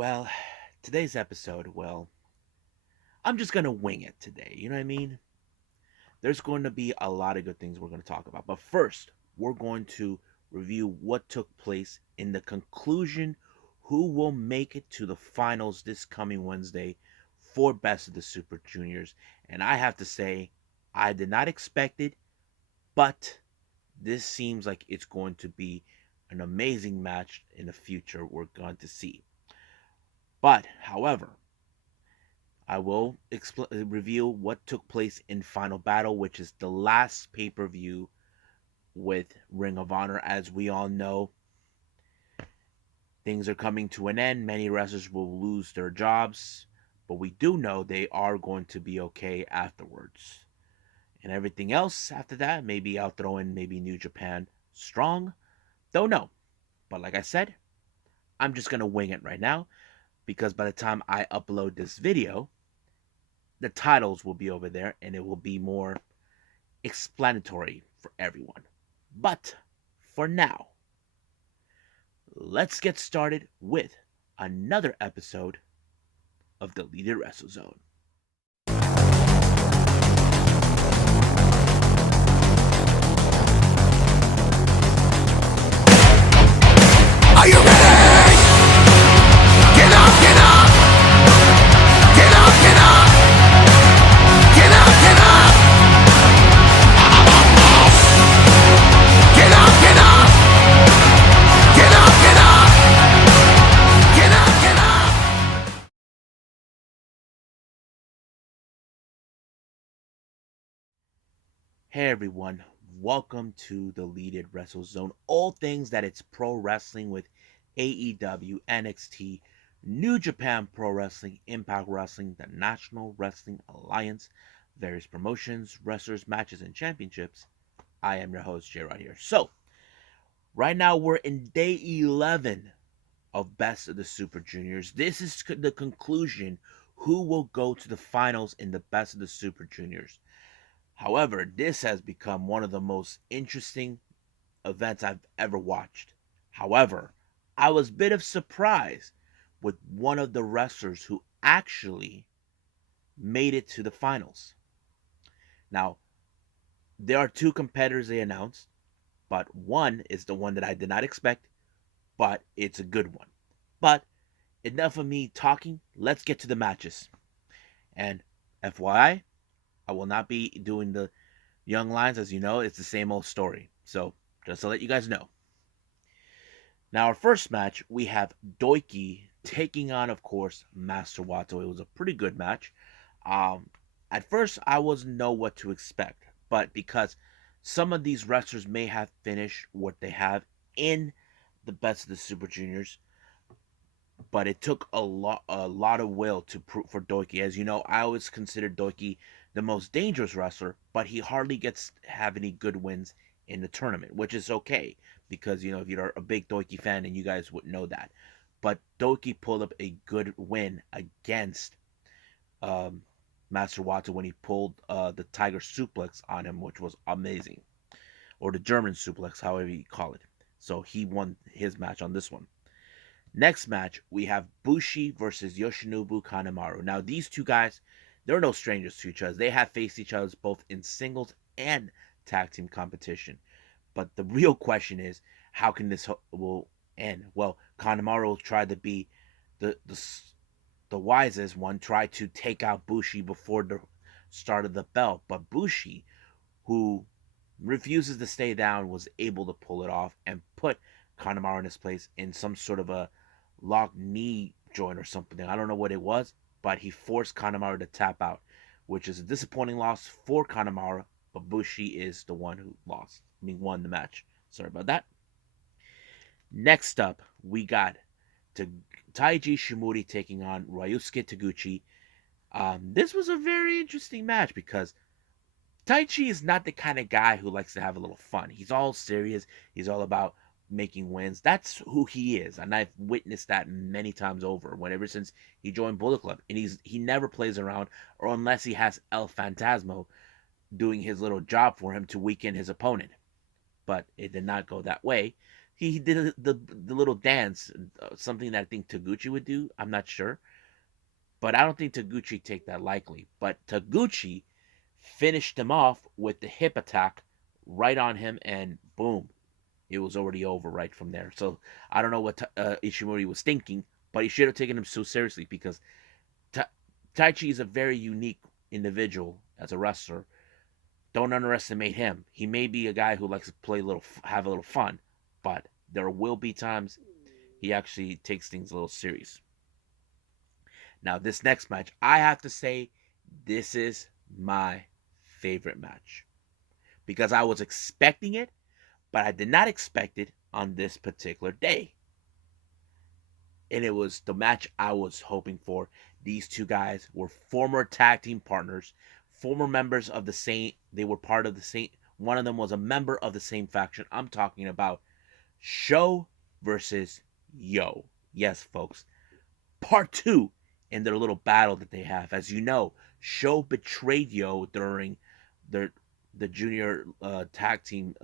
Well, today's episode, I'm just going to wing it today. You know what I mean? There's going to be a lot of good things we're going to talk about. But first, we're going to review what took place in the conclusion, who will make it to the finals this coming Wednesday for Best of the Super Juniors. And I have to say, I did not expect it, but this seems like it's going to be an amazing match in the future we're going to see. But, however, I will reveal what took place in Final Battle, which is the last pay per view with Ring of Honor. As we all know, things are coming to an end. Many wrestlers will lose their jobs, but we do know they are going to be okay afterwards. And everything else after that, maybe I'll throw in maybe New Japan Strong. Don't know. But like I said, I'm just going to wing it right now because by the time I upload this video, the titles will be over there and it will be more explanatory for everyone. But for now, let's get started with another episode of the Leader Wrestle Zone. Are you ready? Get up, get up! Get up, get up! Get up, get up! Get up, get up! Get up, get up! Get up, get up! Hey everyone, welcome to the Leader Wrestle Zone. All things that it's pro wrestling with AEW, NXT, New Japan Pro Wrestling, Impact Wrestling, the National Wrestling Alliance, various promotions, wrestlers, matches, and championships. I am your host, Jay, right here. So, right now we're in day 11 of Best of the Super Juniors. This is the conclusion. Who will go to the finals in the Best of the Super Juniors? However, this has become one of the most interesting events I've ever watched. However, I was a bit of surprise with one of the wrestlers who actually made it to the finals. Now, there are two competitors they announced, but one is the one that I did not expect, but it's a good one. But enough of me talking, let's get to the matches. And FYI, I will not be doing the young lions, as you know, it's the same old story. So, just to let you guys know. Now, our first match, we have Doiki taking on, of course, Master Wato. It was a pretty good match. Um, at first, I wasn't know what to expect, but because some of these wrestlers may have finished what they have in the Best of the Super Juniors, but it took a lot of will to prove for Doiki. As you know, I always considered Doiki the most dangerous wrestler, but he hardly gets have any good wins in the tournament, which is okay because if you're a big Doiki fan, and you guys would know that. But Doiki pulled up a good win against um, Master Wato when he pulled the Tiger Suplex on him, which was amazing, or the German Suplex, however you call it. So he won his match on this one. Next match, we have Bushi versus Yoshinobu Kanemaru. Now, these two guys, they're no strangers to each other. They have faced each other both in singles and tag team competition. But the real question is, how can this will end? Well, Kanemaru will try to be the wisest one, try to take out Bushi before the start of the belt. But Bushi, who refuses to stay down, was able to pull it off and put Kanemaru in his place in some sort of a locked knee joint or something. I don't know what it was, but he forced Kanemaru to tap out, which is a disappointing loss for Kanemaru. But Bushi is the one who lost. Won the match. Sorry about that. Next up, we got Taiji Shimori taking on Ryusuke Taguchi. This was a very interesting match because Taichi is not the kind of guy who likes to have a little fun. He's all serious. He's all about making wins. That's who he is, and I've witnessed that many times over. Whenever since he joined Bullet Club, and he never plays around, or unless he has El Fantasmo doing his little job for him to weaken his opponent. But it did not go that way. He did the little dance, something that I think Taguchi would do. I'm not sure, but I don't think Taguchi take that likely. But Taguchi finished him off with the hip attack right on him, and boom, it was already over right from there. So I don't know what Ishimori was thinking, but he should have taken him so seriously because Ta- Taichi is a very unique individual as a wrestler. Don't underestimate him. He may be a guy who likes to play a little, have a little fun, but there will be times he actually takes things a little serious. Now, this next match, I have to say, this is my favorite match because I was expecting it, but I did not expect it on this particular day. And it was the match I was hoping for. These two guys were former tag team partners, former members of the same. They were part of the same. One of them was a member of the same faction. I'm talking about Sho versus Yo. Yes, folks. Part two in their little battle that they have. As you know, Sho betrayed Yo during their the junior tag team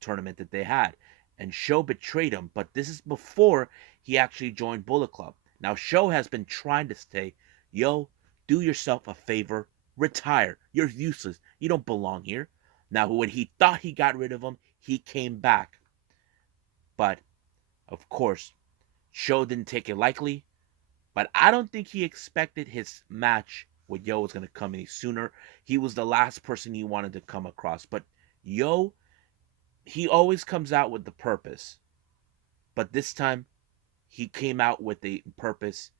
tournament that they had, and Sho betrayed him. But this is before he actually joined Bullet Club. Now Sho has been trying to say, "Yo, do yourself a favor, retire. You're useless. You don't belong here." Now, when he thought he got rid of him, he came back. But of course, Sho didn't take it lightly. But I don't think he expected his match with Yo was going to come any sooner. He was the last person he wanted to come across. But Yo, he always comes out with the purpose. But this time, he came out with the purpose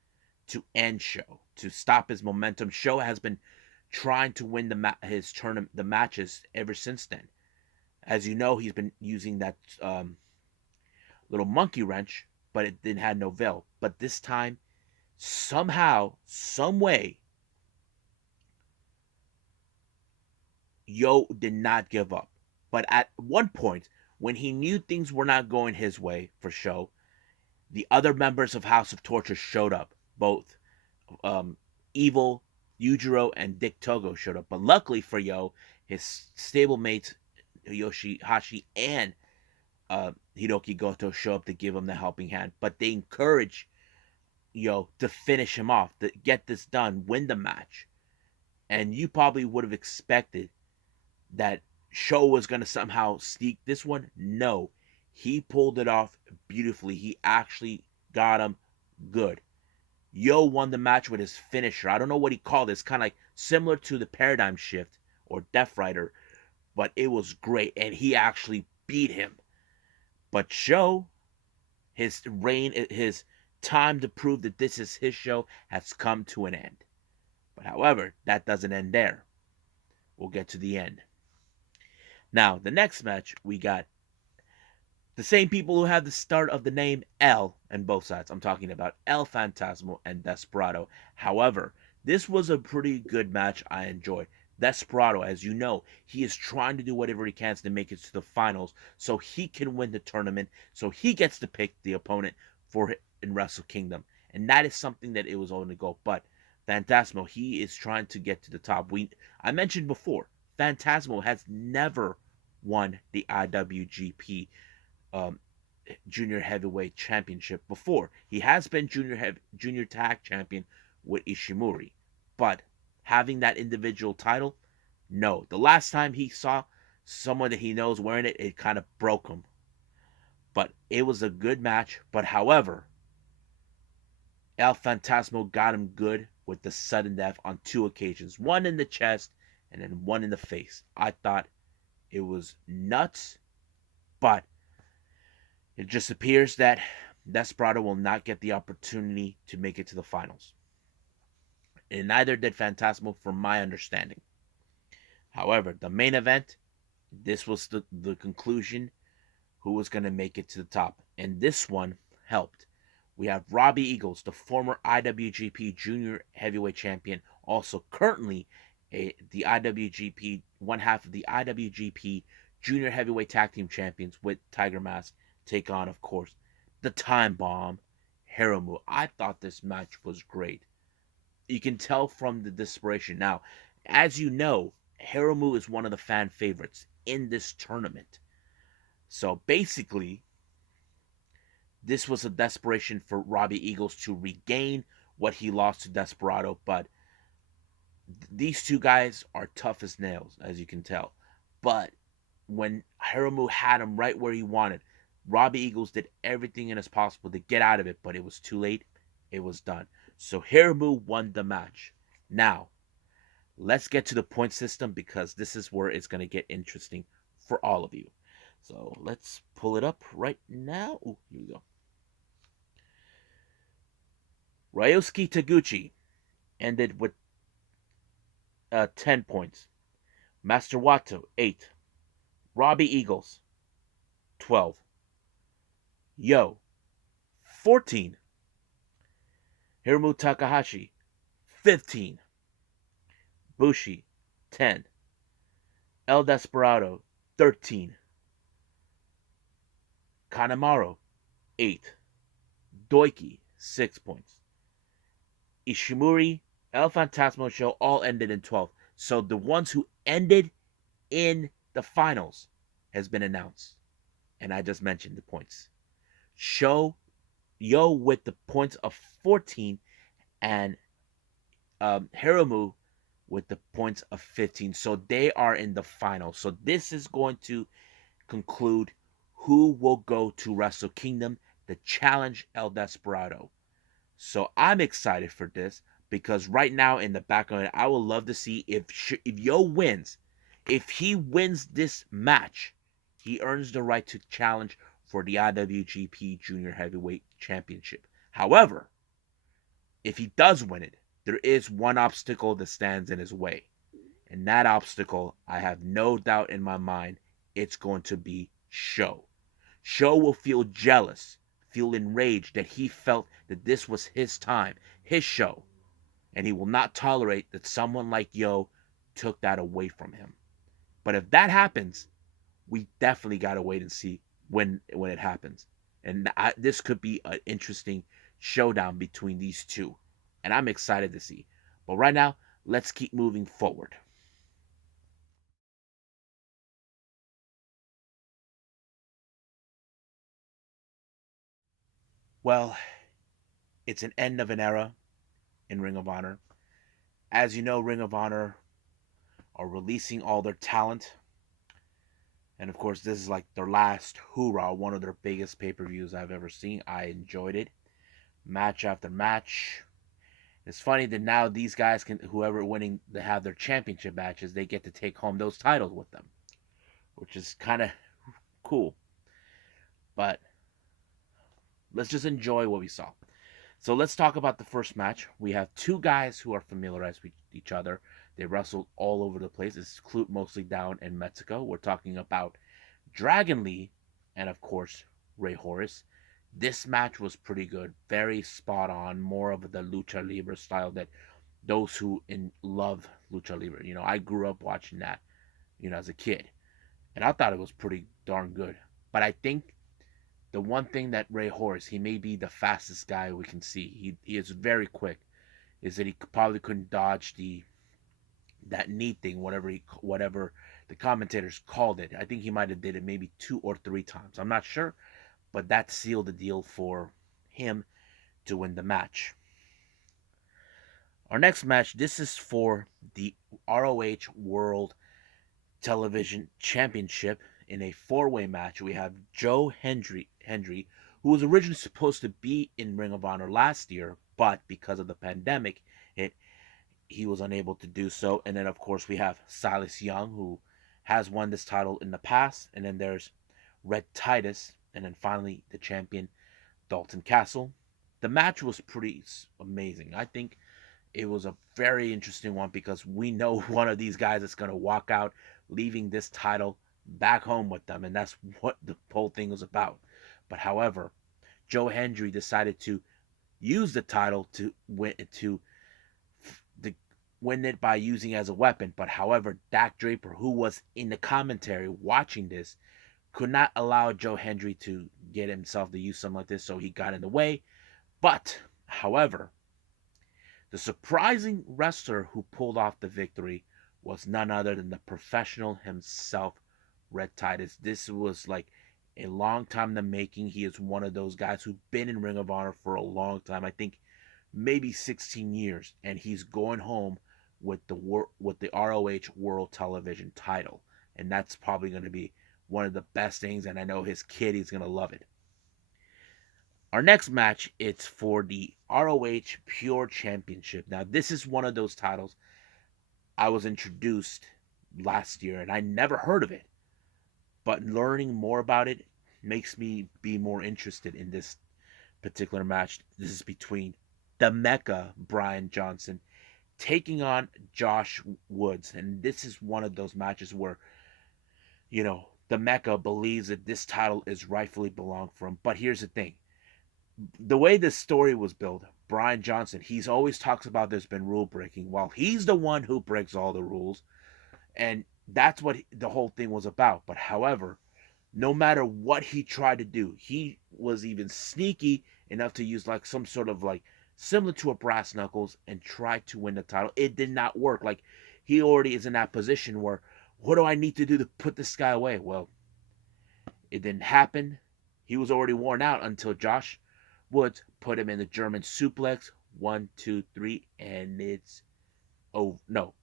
to end Sho, to stop his momentum. Sho has been trying to win his tournament, the matches ever since then. As you know, he's been using that little monkey wrench, but it didn't have no veil. But this time, somehow, some way, Yo did not give up. But at one point, when he knew things were not going his way for Sho, the other members of House of Torture showed up. Both Evil, Yujiro, and Dick Togo showed up. But luckily for Yo, his stablemates Yoshihashi and Hiroki Goto show up to give him the helping hand. But they encourage Yo to finish him off, to get this done, win the match. And you probably would have expected that Sho was going to somehow sneak this one. No, he pulled it off beautifully. He actually got him good. Yo won the match with his finisher. I don't know what he called it. It's kind of like similar to the Paradigm Shift or Death Rider, but it was great, and he actually beat him. But Sho, his time to prove that this is his show has come to an end. But however, that doesn't end there. We'll get to the end. Now, the next match, we got the same people who have the start of the name L on both sides. I'm talking about El Fantasmo and Desperado. However, this was a pretty good match I enjoyed. Desperado, as you know, he is trying to do whatever he can to make it to the finals so he can win the tournament, so he gets to pick the opponent for in Wrestle Kingdom. And that is something that it was on the go. But Fantasmo, he is trying to get to the top. I mentioned before, Fantasmo has never won the IWGP um, Junior Heavyweight Championship before. He has been Junior Tag Champion with Ishimori, but having that individual title, no. The last time he saw someone that he knows wearing it, it kind of broke him. But it was a good match. But however, El Fantasmo got him good with the sudden death on two occasions, one in the chest and then one in the face. I thought it was nuts, but it just appears that Desperado will not get the opportunity to make it to the finals. And neither did Fantasmo, from my understanding. However, the main event, this was the conclusion, who was going to make it to the top. And this one helped. We have Robbie Eagles, the former IWGP Junior Heavyweight Champion, also currently the IWGP, one half of the IWGP Junior Heavyweight Tag Team Champions with Tiger Mask, take on, of course, the Time Bomb, Hiromu. I thought this match was great. You can tell from the desperation. Now, as you know, Hiromu is one of the fan favorites in this tournament. So basically, this was a desperation for Robbie Eagles to regain what he lost to Desperado, but these two guys are tough as nails, as you can tell. But when Hiromu had him right where he wanted, Robbie Eagles did everything in his possible to get out of it, but it was too late. It was done. So Hiromu won the match. Now, let's get to the point system because this is where it's going to get interesting for all of you. So let's pull it up right now. Ooh, here we go. Ryosuke Taguchi ended with 10 points. Master Wato, 8. Robbie Eagles, 12. Yo, 14. Hiromu Takahashi, 15. Bushi, 10. El Desperado, 13. Kanemaru, 8. Doiki, 6 points. Ishimori, El Phantasmo Show all ended in 12. So the ones who ended in the finals has been announced. And I just mentioned the points. Yo with the points of 14 and Hiromu with the points of 15. So they are in the final. So this is going to conclude who will go to Wrestle Kingdom to challenge El Desperado. So I'm excited for this because right now in the back of it, I would love to see if Yo wins. If he wins this match, he earns the right to challenge for the IWGP Junior Heavyweight Championship. However, if he does win it, there is one obstacle that stands in his way. And that obstacle, I have no doubt in my mind, it's going to be Sho. Sho will feel jealous, feel enraged that he felt that this was his time, his show. And he will not tolerate that someone like Yo took that away from him. But if that happens, we definitely got to wait and see when it happens. And this could be an interesting showdown between these two. And I'm excited to see. But right now, let's keep moving forward. Well, it's an end of an era in Ring of Honor. As you know, Ring of Honor are releasing all their talent. And of course, this is like their last hoorah, one of their biggest pay-per-views I've ever seen. I enjoyed it. Match after match. It's funny that now these guys can, whoever winning, they have their championship matches, they get to take home those titles with them, which is kind of cool. But let's just enjoy what we saw. So let's talk about the first match. We have two guys who are familiarized with each other. They wrestled all over the place. It's mostly down in Mexico. We're talking about Dragon Lee and, of course, Rey Horus. This match was pretty good. Very spot on. More of the Lucha Libre style that those who love Lucha Libre. You know, I grew up watching that, as a kid. And I thought it was pretty darn good. But I think the one thing that Rey Horus, he may be the fastest guy we can see. He is very quick. Is that he probably couldn't dodge that knee thing, whatever the commentators called it. I think he might have did it maybe 2 or 3 times. I'm not sure, but that sealed the deal for him to win the match. Our next match, this is for the ROH World Television Championship. In a 4-way match, we have Joe Hendry, who was originally supposed to be in Ring of Honor last year, but because of the pandemic, he was unable to do so. And then, of course, we have Silas Young, who has won this title in the past. And then there's Red Titus. And then finally, the champion, Dalton Castle. The match was pretty amazing. I think it was a very interesting one because we know one of these guys is going to walk out, leaving this title back home with them. And that's what the whole thing was about. But however, Joe Hendry decided to use the title to win it by using it as a weapon. But however, Dak Draper, who was in the commentary watching this, could not allow Joe Hendry to get himself to use something like this, so he got in the way. But however, the surprising wrestler who pulled off the victory was none other than the professional himself, Red Titus. This was like a long time in the making. He is one of those guys who've been in Ring of Honor for a long time. I think maybe 16 years, and he's going home with the ROH World Television title, and that's probably going to be one of the best things. And I know his kid is going to love it. Our next match, it's for the ROH Pure Championship. Now, this is one of those titles I was introduced last year, and I never heard of it. But learning more about it makes me be more interested in this particular match. This is between the Mecca Brian Johnson taking on Josh Woods, and this is one of those matches where the Mecca believes that this title is rightfully belong for him. But here's the thing: the way this story was built, Brian Johnson, he's always talks about there's been rule breaking. Well, he's the one who breaks all the rules, and that's what the whole thing was about. But however, no matter what he tried to do, he was even sneaky enough to use like some sort of like similar to a brass knuckles and try to win the title. It did not work. Like, he already is in that position where, what do I need to do to put this guy away? Well, it didn't happen. He was already worn out until Josh Woods put him in the German suplex. 1, 2, 3, and it's, oh no,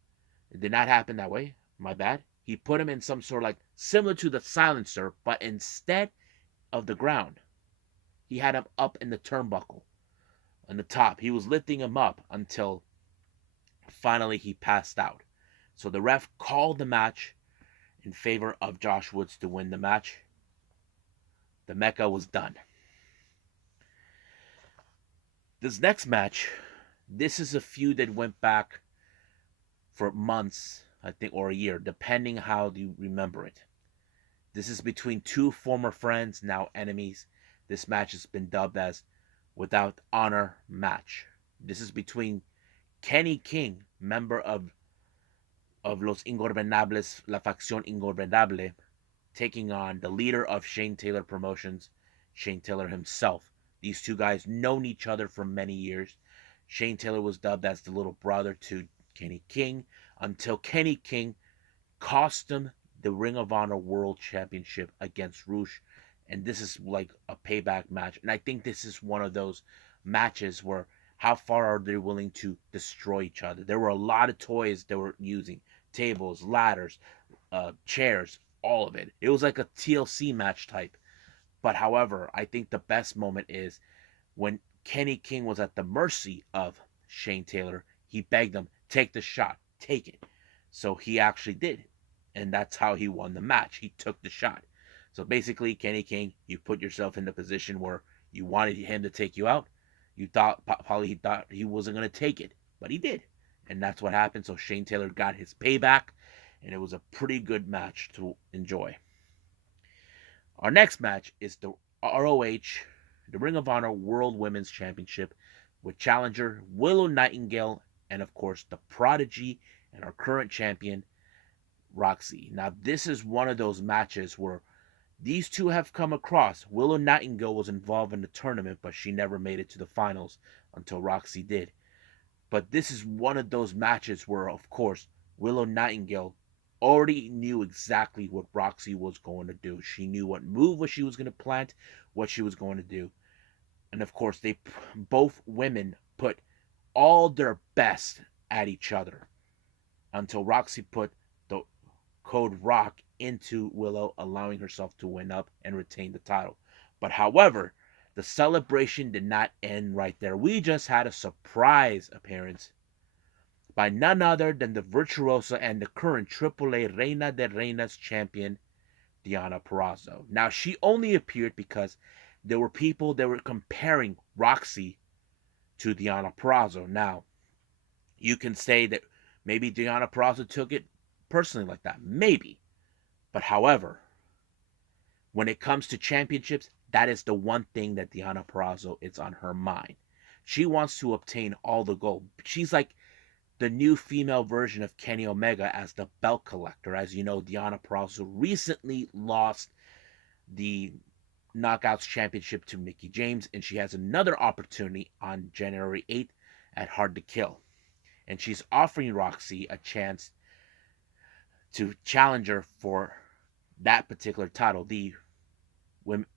it did not happen that way. My bad. He put him in some sort of like similar to the silencer, but instead of the ground, he had him up in the turnbuckle on the top. He was lifting him up until finally he passed out. So the ref called the match in favor of Josh Woods to win the match. The Mecca was done. This next match, this is a feud that went back for months, I think, or a year, depending how you remember it. This is between two former friends, now enemies. This match has been dubbed as Without Honor match. This is between Kenny King, member of Los Ingobernables, La Facción Ingobernable, taking on the leader of Shane Taylor Promotions, Shane Taylor himself. These two guys known each other for many years. Shane Taylor was dubbed as the little brother to Kenny King until Kenny King cost him the Ring of Honor World Championship against Rush. And this is like a payback match. And I think this is one of those matches where how far are they willing to destroy each other? There were a lot of toys they were using. Tables, ladders, chairs, all of it. It was like a TLC match type. But however, I think the best moment is when Kenny King was at the mercy of Shane Taylor. He begged him, take the shot, take it. So he actually did. And that's how he won the match. He took the shot. So basically, Kenny King, you put yourself in the position where you wanted him to take you out. You thought probably he thought he wasn't going to take it, but he did. And that's what happened. So Shane Taylor got his payback, and it was a pretty good match to enjoy. Our next match is the ROH, the Ring of Honor World Women's Championship, with challenger Willow Nightingale and, of course, the prodigy and our current champion, Roxy. Now, this is one of those matches where these two have come across. Willow Nightingale was involved in the tournament, but she never made it to the finals until Roxy did. But this is one of those matches where, of course, Willow Nightingale already knew exactly what Roxy was going to do. She knew what move she was going to plant, what she was going to do. And of course, both women put all their best at each other until Roxy put the code Rock into Willow, allowing herself to win up and retain the title. But however, the celebration did not end right there. We just had a surprise appearance by none other than the virtuosa and the current AAA Reina de Reinas champion, Deonna Purrazzo. Now, she only appeared because there were people that were comparing Roxy to Deonna Purrazzo. Now, you can say that maybe Deonna Purrazzo took it personally like that. Maybe. But however, when it comes to championships, that is the one thing that Deonna Purrazzo is on her mind. She wants to obtain all the gold. She's like the new female version of Kenny Omega as the belt collector. As you know, Deonna Purrazzo recently lost the Knockouts Championship to Mickie James, and she has another opportunity on January 8th at Hard to Kill. And she's offering Roxy a chance to challenge her for that particular title, the women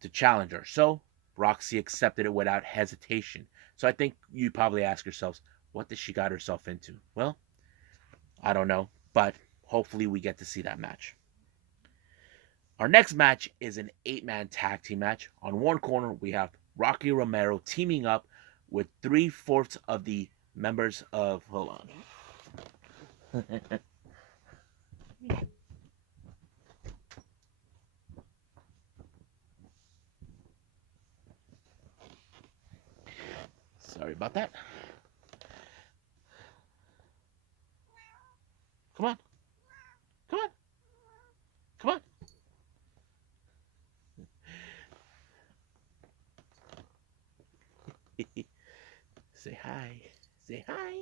to challenge her. So Roxy accepted it without hesitation. So I think you probably ask yourselves, what did she got herself into? Well, I don't know, but hopefully we get to see that match. Our next match is an 8-man tag team match. On one corner, we have Rocky Romero teaming up with 3/4 of the members of. Hold on. Sorry about that. Come on. Come on. Come on. Say hi. Say hi.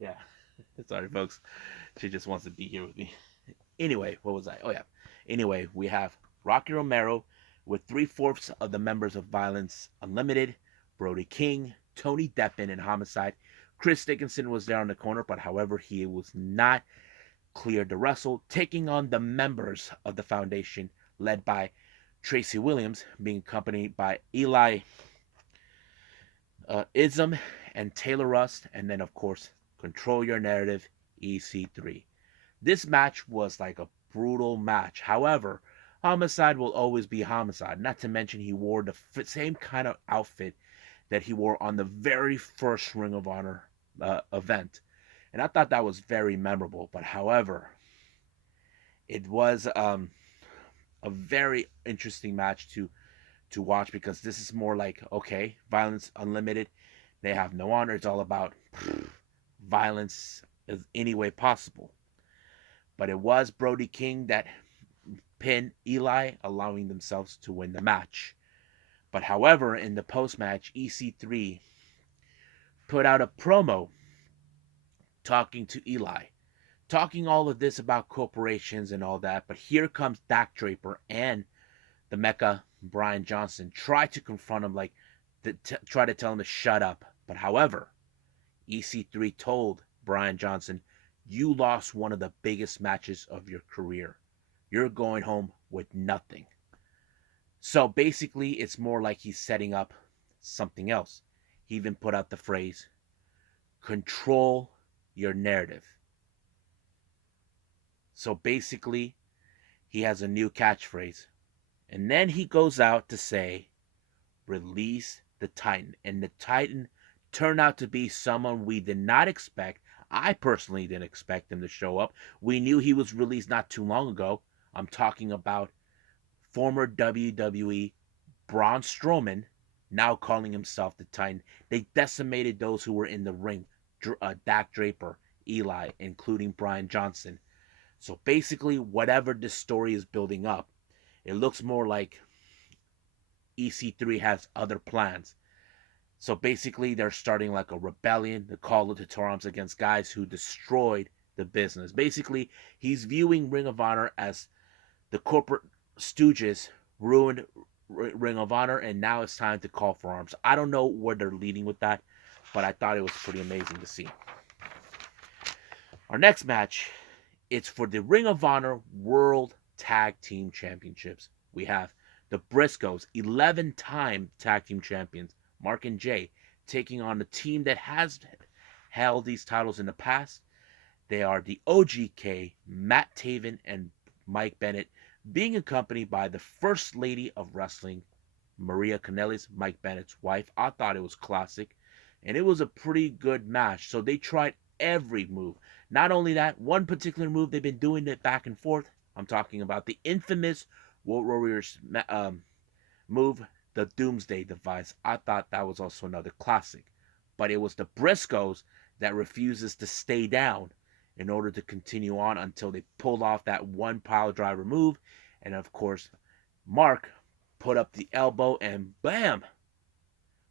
Yeah. Sorry, folks. She just wants to be here with me. Anyway, what was I? Oh, yeah. Anyway, we have Rocky Romero with 3/4 of the members of Violence Unlimited, Brody King, Tony Deppen, and Homicide. Chris Dickinson was there on the corner, but however, he was not cleared to wrestle, taking on the members of the Foundation, led by Tracy Williams, being accompanied by Eli Ism and Taylor Rust, and then, of course, Control Your Narrative, EC3. This match was like a brutal match. However, Homicide will always be Homicide. Not to mention he wore the same kind of outfit that he wore on the very first Ring of Honor event. And I thought that was very memorable. But however, it was a very interesting match to watch because this is more like, okay, Violence Unlimited. They have no honor. It's all about violence as any way possible. But it was Brody King that pinned Eli, allowing themselves to win the match. But however, in the post-match, EC3 put out a promo talking to Eli, talking all of this about corporations and all that. But here comes Dak Draper and the Mecha Brian Johnson try to confront him, like try to tell him to shut up. But however, EC3 told Brian Johnson, "You lost one of the biggest matches of your career. You're going home with nothing." So basically, it's more like he's setting up something else. He even put out the phrase, "Control your narrative." So basically, he has a new catchphrase. And then he goes out to say, "Release the Titan." And the Titan turned out to be someone we did not expect. I personally didn't expect him to show up. We knew he was released not too long ago. I'm talking about former WWE Braun Strowman, now calling himself the Titan. They decimated those who were in the ring. Dak Draper, Eli, including Brian Johnson. So basically, whatever this story is building up, it looks more like EC3 has other plans. So basically, they're starting like a rebellion, the call to arms against guys who destroyed the business. Basically, he's viewing Ring of Honor as the corporate stooges ruined Ring of Honor, and now it's time to call for arms. I don't know where they're leading with that, but I thought it was pretty amazing to see. Our next match, it's for the Ring of Honor World Tag Team Championships. We have the Briscoes, 11-time tag team champions, Mark and Jay, taking on a team that has held these titles in the past. They are the OGK, Matt Taven and Mike Bennett, being accompanied by the First Lady of Wrestling, Maria Kanellis, Mike Bennett's wife. I thought it was classic, and it was a pretty good match. So they tried every move. Not only that, one particular move, they've been doing it back and forth. I'm talking about the infamous Warriors move, the Doomsday Device. I thought that was also another classic. But it was the Briscoes that refuses to stay down in order to continue on until they pulled off that one pile driver move. And of course, Mark put up the elbow and bam!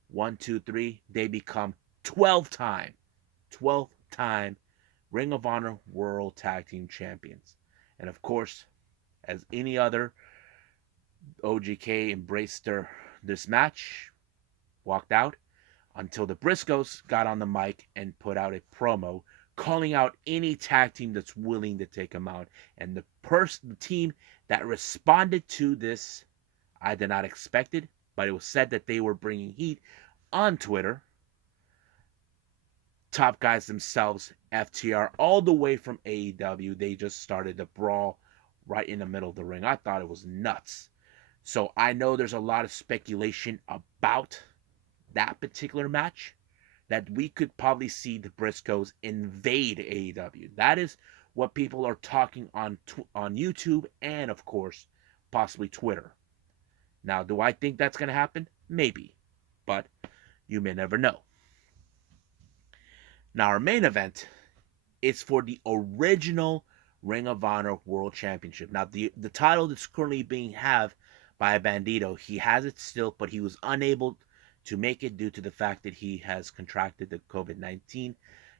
1, 2, 3, they become 12-time Ring of Honor World Tag Team Champions. And of course, as any other, OGK embraced this match, walked out, until the Briscoes got on the mic and put out a promo calling out any tag team that's willing to take him out. And the team that responded to this, I did not expect it, but it was said that they were bringing heat on Twitter. Top guys themselves, FTR, all the way from AEW, they just started the brawl right in the middle of the ring. I thought it was nuts. So I know there's a lot of speculation about that particular match, that we could probably see the Briscoes invade AEW. That is what people are talking on YouTube and, of course, possibly Twitter. Now, do I think that's going to happen? Maybe, but you may never know. Now, our main event is for the original Ring of Honor World Championship. Now, the title that's currently being had by Bandito, he has it still, but he was unable to make it due to the fact that he has contracted the COVID-19.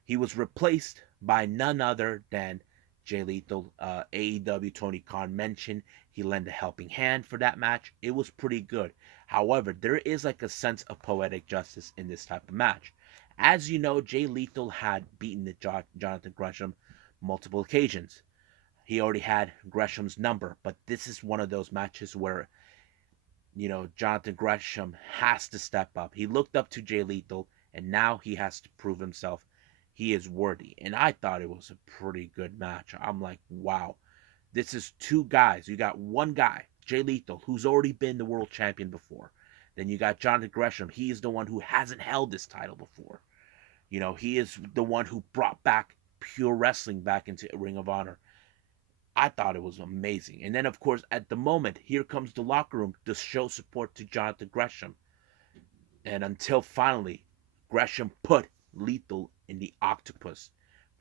He was replaced by none other than Jay Lethal. AEW Tony Khan mentioned he lent a helping hand for that match. It was pretty good. However, there is like a sense of poetic justice in this type of match. As you know, Jay Lethal had beaten the Jonathan Gresham multiple occasions. He already had Gresham's number, but this is one of those matches where, Jonathan Gresham has to step up. He looked up to Jay Lethal, and now he has to prove himself. He is worthy. And I thought it was a pretty good match. I'm like, wow. This is two guys. You got one guy, Jay Lethal, who's already been the world champion before. Then you got Jonathan Gresham. He is the one who hasn't held this title before. He is the one who brought back pure wrestling back into Ring of Honor. I thought it was amazing. And then, of course, at the moment, here comes the locker room to show support to Jonathan Gresham. And until finally, Gresham put Lethal in the octopus,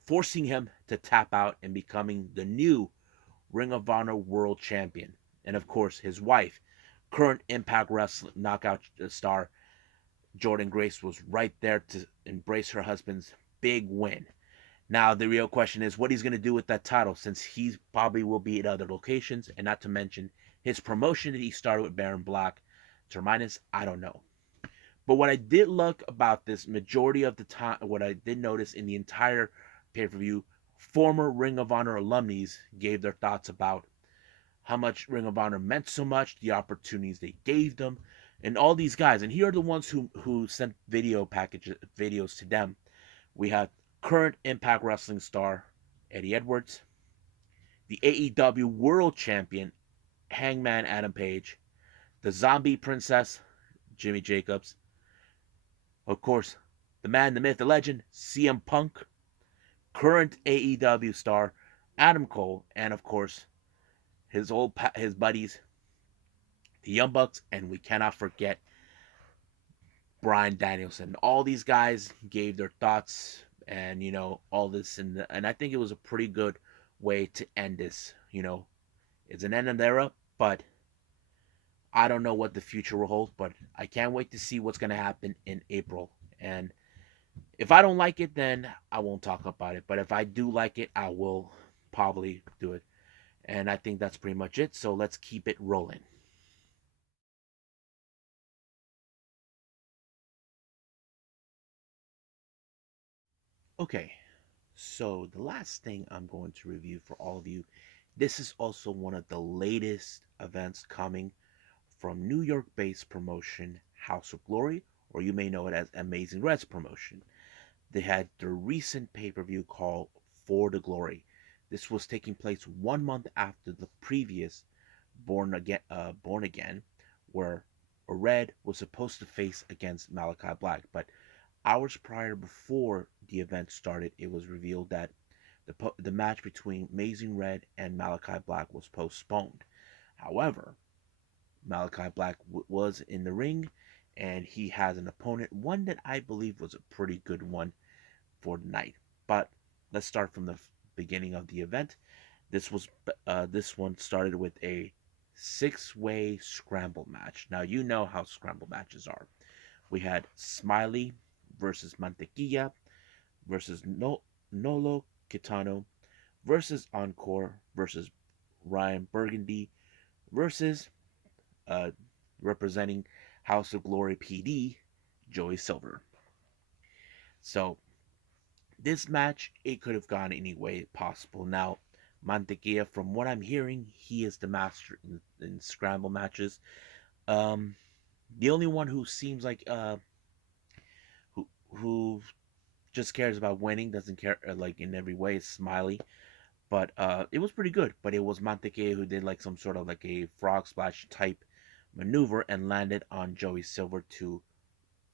forcing him to tap out and becoming the new Ring of Honor World Champion. And of course, his wife, current Impact Wrestling knockout star Jordan Grace, was right there to embrace her husband's big win. Now, the real question is what he's going to do with that title, since he probably will be at other locations, and not to mention his promotion that he started with Baron Black. Terminus, I don't know. But what I did look about this majority of the time, what I did notice in the entire pay-per-view, former Ring of Honor alumni gave their thoughts about how much Ring of Honor meant so much, the opportunities they gave them, and all these guys. And here are the ones who sent videos to them. We have current Impact Wrestling star Eddie Edwards, the AEW World Champion Hangman Adam Page, the Zombie Princess Jimmy Jacobs, of course, the man, the myth, the legend CM Punk, current AEW star Adam Cole, and of course his buddies, the Young Bucks, and we cannot forget Bryan Danielson. All these guys gave their thoughts and all this, and I think it was a pretty good way to end this. It's an end of the era, but I don't know what the future will hold. But I can't wait to see what's going to happen in April. And if I don't like it, then I won't talk about it. But if I do like it, I will probably do it. And I think that's pretty much it. So let's keep it rolling. Okay, so the last thing I'm going to review for all of you, this is also one of the latest events coming from New York-based promotion House of Glory, or you may know it as Amazing Reds promotion. They had their recent pay-per-view called For the Glory. This was taking place 1 month after the previous Born Again, where a Red was supposed to face against Malachi Black, but hours prior, before the event started, it was revealed that the match between Amazing Red and Malachi Black was postponed. However, Malachi Black was in the ring, and he has an opponent, one that I believe was a pretty good one for the night. But let's start from the beginning of the event. This one started with a 6-way scramble match. Now you know how scramble matches are. We had Smiley versus Mantequilla versus Nolo Kitano versus Encore versus Ryan Burgundy versus representing House of Glory PD, Joey Silver. So This match, it could have gone any way possible. Now, Mantequilla, from what I'm hearing, he is the master in scramble matches. Um, the only one who seems like who just cares about winning, doesn't care like in every way, is Smiley. But it was pretty good. But it was Mantequilla who did like some sort of like a frog splash type maneuver and landed on Joey Silver to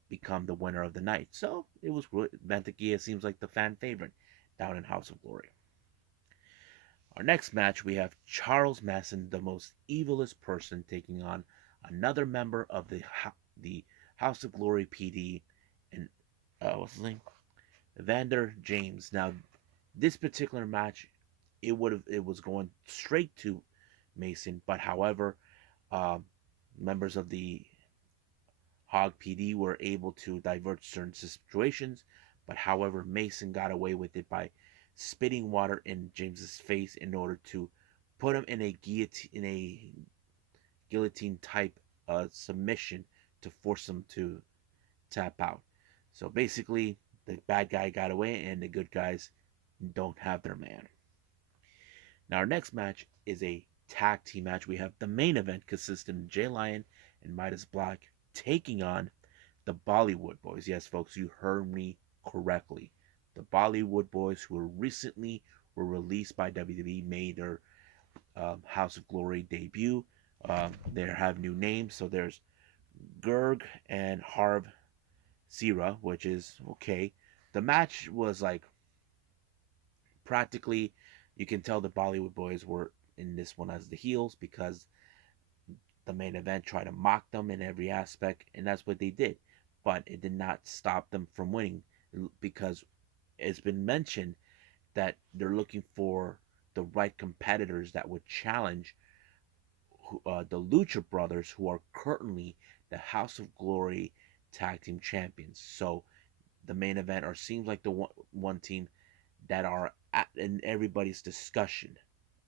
become the winner of the night. So it was good. Mantequilla seems like the fan favorite down in House of Glory. Our next match, we have Charles Manson, the most evilest person, taking on another member of the House of Glory PD, and what's his name, Evander James. Now, this particular match, it was going straight to Mason, but however, um, members of the HOG PD were able to divert certain situations, but however, Mason got away with it by spitting water in James's face in order to put him in a guillotine type submission to force him to tap out. So basically, the bad guy got away, and the good guys don't have their man. Now, our next match is a tag team match. We have the main event consisting of Jay Lion and Midas Black taking on the Bollywood Boys. Yes, folks, you heard me correctly. The Bollywood Boys, who were released by WWE, made their House of Glory debut. They have new names, so there's Gurg and Harv Sira, which is okay. The match was like practically, you can tell the Bollywood Boys were in this one as the heels because the main event tried to mock them in every aspect, and that's what they did. But it did not stop them from winning because it's been mentioned that they're looking for the right competitors that would challenge the Lucha Brothers, who are currently the House of Glory tag team champions. So the main event, or seems like the one team that are in everybody's discussion.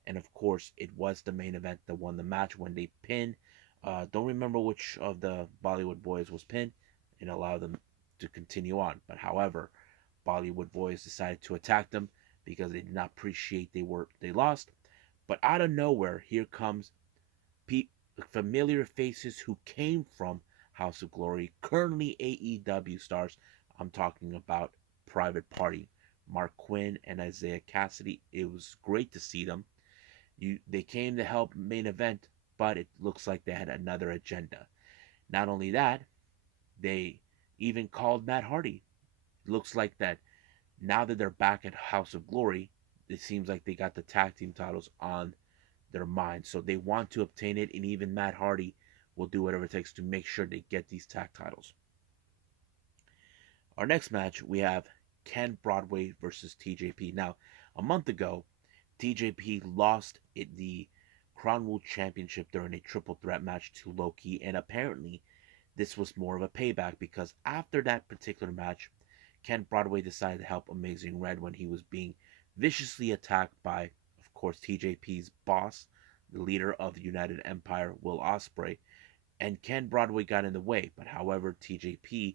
And of course, it was the main event that won the match when they pinned. Don't remember which of the Bollywood Boys was pinned and allowed them to continue on. But however, Bollywood Boys decided to attack them because they did not appreciate they lost. But out of nowhere, here comes familiar faces who came from House of Glory, currently AEW stars. I'm talking about Private Party, Mark Quinn and Isaiah Cassidy. It was great to see them. They came to help main event, but it looks like they had another agenda. Not only that, they even called Matt Hardy. Looks like that now that they're back at House of Glory, it seems like they got the tag team titles on their mind. So they want to obtain it, and even Matt Hardy will do whatever it takes to make sure they get these tag titles. Our next match, we have Ken Broadway versus TJP. Now, a month ago, TJP lost the Crown World Championship during a triple threat match to Loki, and apparently this was more of a payback because after that particular match, Ken Broadway decided to help Amazing Red when he was being viciously attacked by, of course, TJP's boss, the leader of the United Empire, Will Ospreay, and Ken Broadway got in the way. But however, TJP,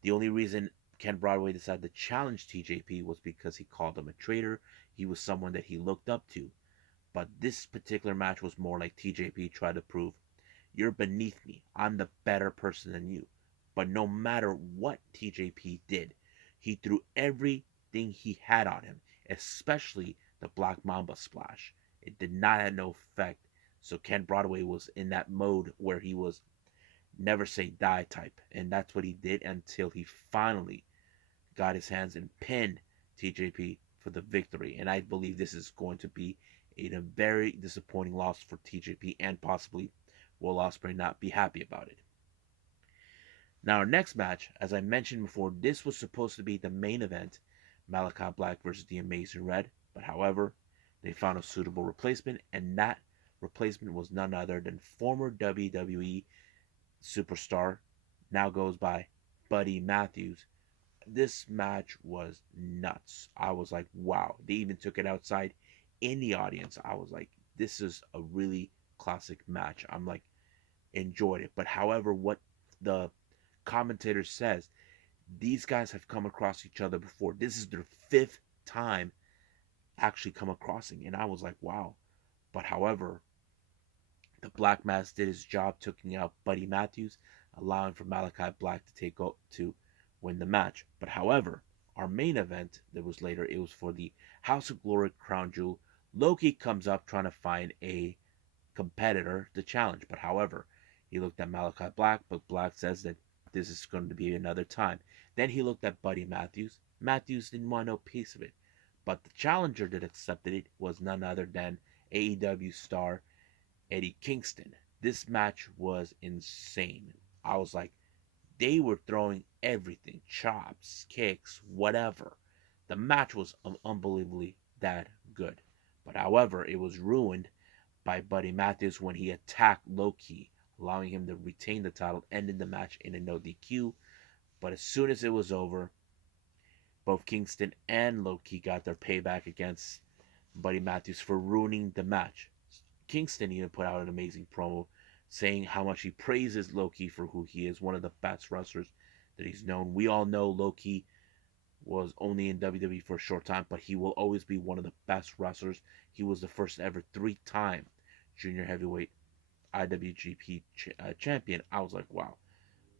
the only reason Ken Broadway decided to challenge TJP was because he called him a traitor. He was someone that he looked up to. But this particular match was more like TJP tried to prove, you're beneath me. I'm the better person than you. But no matter what TJP did, he threw everything he had on him, especially the Black Mamba splash. It did not have no effect. So Ken Broadway was in that mode where he was never say die type. And that's what he did until he finally got his hands and pinned TJP for the victory. And I believe this is going to be a very disappointing loss for TJP, and possibly Will Ospreay not be happy about it. Now, our next match, as I mentioned before, this was supposed to be the main event, Malachi Black versus the Amazing Red. But however, they found a suitable replacement, and that replacement was none other than former WWE superstar, now goes by Buddy Matthews. This match was nuts. I was like, wow. They even took it outside in the audience. I was like, this is a really classic match. I'm like, enjoyed it. But however, what the commentator says, These guys have come across each other before. This is their fifth time actually come acrossing, and I was like, wow. But however, the Black Mass did his job, taking out Buddy Matthews, allowing for Malachi Black to to win the match. But however, our main event that was later, it was for the House of Glory Crown Jewel. Loki comes up trying to find a competitor to challenge, but however, he looked at Malachi Black, but Black says that this is going to be another time. Then he looked at Buddy Matthews. Matthews didn't want no piece of it, but the challenger that accepted it was none other than AEW star Eddie Kingston. This match was insane. I was like, they were throwing everything, chops, kicks, whatever. The match was unbelievably that good. But however, it was ruined by Buddy Matthews when he attacked Loki, allowing him to retain the title, ending the match in a no DQ. But as soon as it was over, both Kingston and Loki got their payback against Buddy Matthews for ruining the match. Kingston even put out an amazing promo saying how much he praises Loki for who he is, one of the best wrestlers that he's known. We all know Loki was only in WWE for a short time, but he will always be one of the best wrestlers. He was the first ever three-time junior heavyweight IWGP champion. I was like, wow.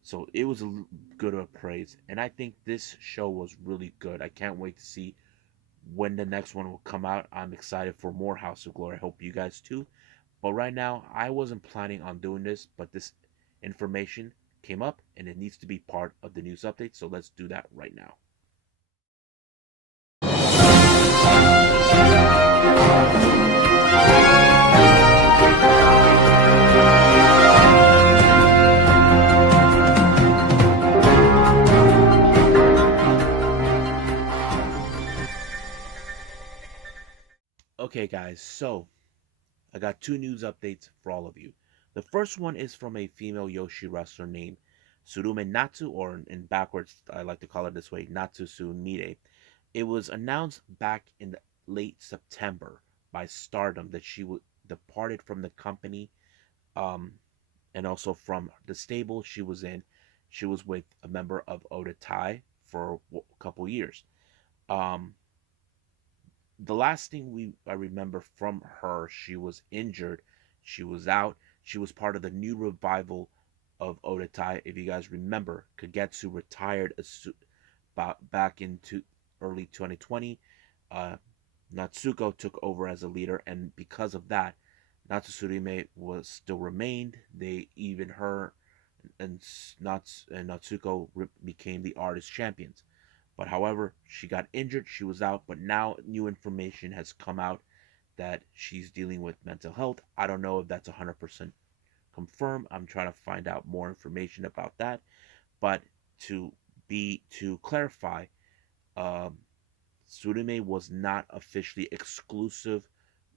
So it was a good of a praise, and I think this show was really good. I can't wait to see when the next one will come out. I'm excited for more House of Glory. I hope you guys too. But right now, I wasn't planning on doing this, but this information came up and it needs to be part of the news update. So let's do that right now. Okay, guys, so I got two news updates for all of you. The first one is from a female Joshi wrestler named Sumire Natsu, or in backwards, I like to call it this way, Natsu Sumire. It was announced back in the late September by Stardom that she departed from the company, um, and also from the stable she was in. She was with a member of Oda Tai for a couple years. Um, the last thing I remember from her, she was injured. She was out. She was part of the new revival of Odatai. If you guys remember, Kagetsu retired back into early 2020. Uh, Natsuko took over as a leader, and because of that, Natsusurime was still remained. They even her and Natsuko became the artist champions. But however, she got injured, she was out, but now new information has come out that she's dealing with mental health. I don't know if that's 100% confirmed. I'm trying to find out more information about that. But to clarify, um, Tsurume was not officially exclusive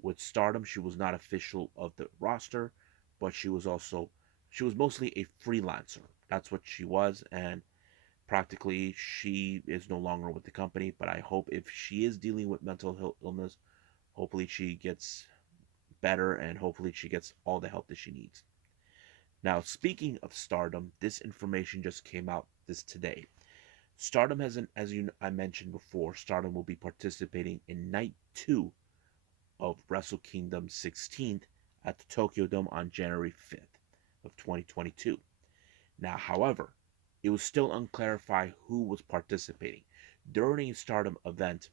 with Stardom. She was not official of the roster, but she was mostly a freelancer. That's what she was, and practically she is no longer with the company. But I hope if she is dealing with mental illness, hopefully she gets better and hopefully she gets all the help that she needs. Now, speaking of Stardom, this information just came out this today. Stardom has I mentioned before, Stardom will be participating in night 2 of Wrestle Kingdom 16th at the Tokyo Dome on January 5th of 2022. Now, however, it was still unclarified who was participating. During a Stardom event,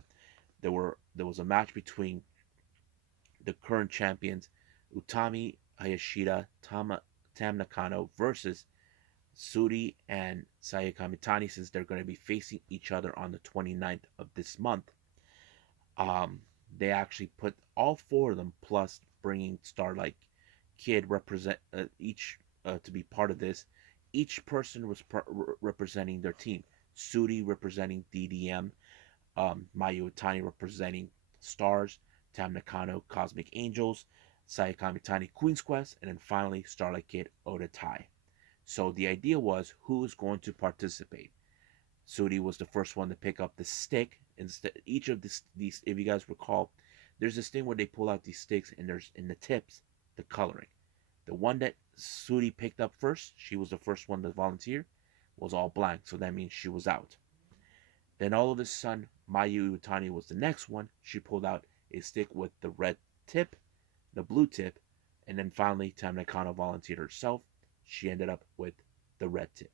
there was a match between the current champions Utami Hayashida, Tam Nakano versus Suri and Sayaka Mitani, since they're going to be facing each other on the 29th of this month. Um, they actually put all four of them, plus bringing Starlight Kid represent each to be part of this. Each person was representing their team. Suri representing DDM, Mayu Itani representing Stars, Tam Nakano Cosmic Angels, Sayaka Mitani Queen's Quest, and then finally Starlight Kid Oda Tai. So the idea was who is going to participate. Suri was the first one to pick up the stick. Instead, each of these, if you guys recall, there's this thing where they pull out these sticks and there's in the tips the coloring. The one that Suri picked up first, she was the first one to volunteer. was all blank, so that means she was out. Then all of a sudden, Mayu Iwatani was the next one. She pulled out a stick with the red tip, the blue tip, and then finally Tam Nakano volunteered herself. She ended up with the red tip.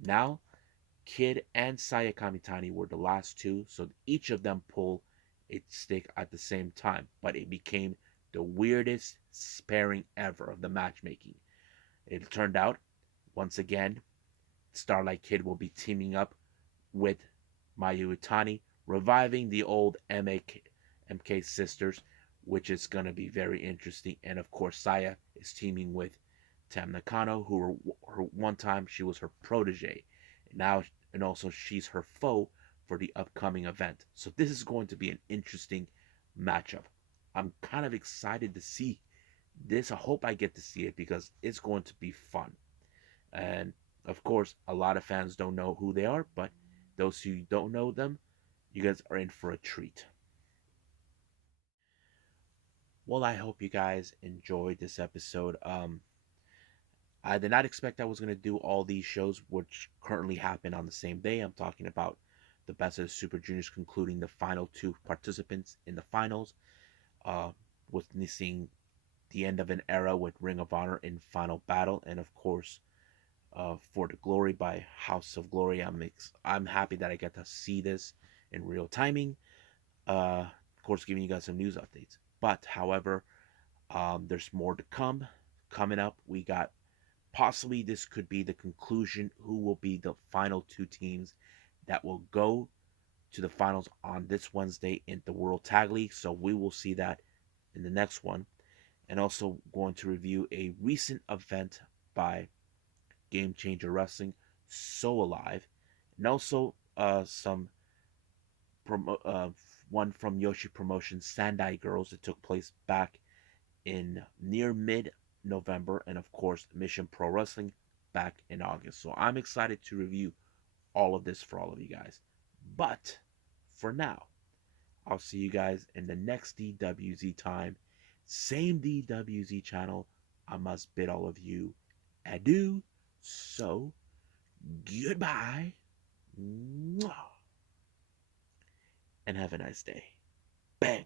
Now, Kid and Saya Kamitani were the last two, so each of them pulled a stick at the same time, but it became the weirdest pairing ever of the matchmaking. It turned out, once again, Starlight Kid will be teaming up with Mayu Utani, reviving the old MK sisters, which is going to be very interesting. And of course, Saya is teaming with Tam Nakano, who her one time she was her protege, now and also she's her foe for the upcoming event. So this is going to be an interesting matchup. I'm kind of excited to see this. I hope I get to see it because it's going to be fun. And of course, a lot of fans don't know who they are, but those who don't know them, you guys are in for a treat. Well, I hope you guys enjoyed this episode. I did not expect I was going to do all these shows, which currently happen on the same day. I'm talking about the Best of the Super Juniors concluding the final two participants in the finals, uh, witnessing the end of an era with Ring of Honor in Final Battle, and of course, For the Glory by House of Glory. I'm happy that I get to see this in real timing. Of course, giving you guys some news updates. But however, there's more to come. Coming up, we got possibly this could be the conclusion. Who will be the final two teams that will go to the finals on this Wednesday in the World Tag League? So we will see that in the next one. And also going to review a recent event by Game Changer Wrestling, So Alive, and also some one from Joshi Promotions, Sandai Girls, that took place back in near mid November, and of course Mission Pro Wrestling back in August. So I'm excited to review all of this for all of you guys. But for now, I'll see you guys in the next DWZ time. Same DWZ channel. I must bid all of you adieu. So, goodbye. And have a nice day. Bang.